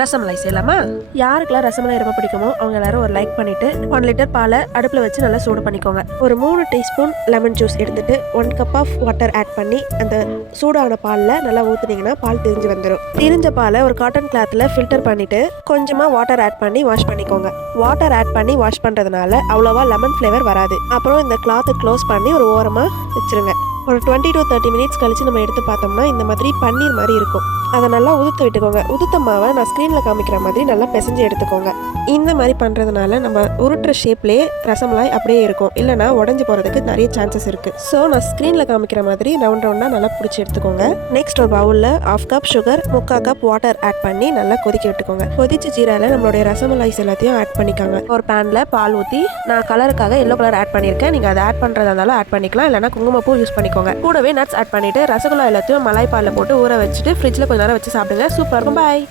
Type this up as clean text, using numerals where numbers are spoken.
ரசமலை செய்யலாமா? யாருக்கெல்லாம் ரசமலை ரொம்ப பிடிக்குமோ அவங்க எல்லாரும் ஒரு லைக் பண்ணிட்டு 1 லிட்டர் பாலை அடுப்பில் வச்சு நல்லா சூடு பண்ணிக்கோங்க. ஒரு 3 டீஸ்பூன் லெமன் ஜூஸ் எடுத்துட்டு 1 கப் ஆஃப் வாட்டர் ஆட் பண்ணி அந்த சூடான பாலில் நல்லா ஊற்றுனீங்கன்னா பால் திரிஞ்சு வந்துடும். திரிஞ்ச பாலை ஒரு காட்டன் கிளாத்தில் ஃபில்டர் பண்ணிட்டு கொஞ்சமாக வாட்டர் ஆட் பண்ணி வாஷ் பண்ணிக்கோங்க. வாட்டர் ஆட் பண்ணி வாஷ் பண்ணுறதுனால அவ்வளோவா லெமன் ஃப்ளேவர் வராது. அப்புறம் இந்த கிளாத்தை க்ளோஸ் பண்ணி ஒரு ஓரமாக வச்சுருங்க. ஒரு 20 to 30 மினிட்ஸ் கழிச்சு நம்ம எடுத்து பார்த்தோம்னா இந்த மாதிரி பன்னீர் மாதிரி இருக்கும். அதை நல்லா உதுத்து விட்டுக்கோங்க. உதுத்த மாவை நான் ஸ்க்ரீனில் காமிக்கிற மாதிரி நல்லா பிசைஞ்சு எடுத்துக்கோங்க. இந்த மாதிரி பண்ணுறதுனால நம்ம உருட்டுற ஷேப்லேயே ரசமலாய் அப்படியே இருக்கும், இல்லைனா உடஞ்சி போகிறதுக்கு நிறைய சான்சஸ் இருக்குது. ஸோ நான் ஸ்க்ரீனில் காமிக்கிற மாதிரி ரவுண்டாக நல்லா பிடிச்சி எடுத்துக்கோங்க. நெக்ஸ்ட் ஒரு பவுலில் 1/2 cup sugar 3/4 cup water add பண்ணி நல்லா கொதிக்க விட்டுக்கோங்க. கொதிச்சு ஜீரால நம்மளுடைய ரசமலாய்ஸ் எல்லாத்தையும் ஆட் பண்ணிக்காங்க. ஒரு பேனில் பால் ஊற்றி நான் கலருக்காக எல்லோ கலர் ஆட் பண்ணியிருக்கேன். நீங்கள் அதை ஆட் பண்ணுறதா இருந்தாலும் ஆட் பண்ணிக்கலாம், இல்லைனா குங்குமப்பூ யூஸ் பண்ணிக்கோங்க. கூடவே நட்ஸ் ஆட் பண்ணிவிட்டு ரசகுல்லா எல்லாத்தையும் மலாய் பாலில் போட்டு ஊற வச்சுட்டு ஃப்ரிட்ஜில் கொஞ்ச நேரம் வச்சு சாப்பிடுங்க. சூப்பராக இருக்கும். பாய்.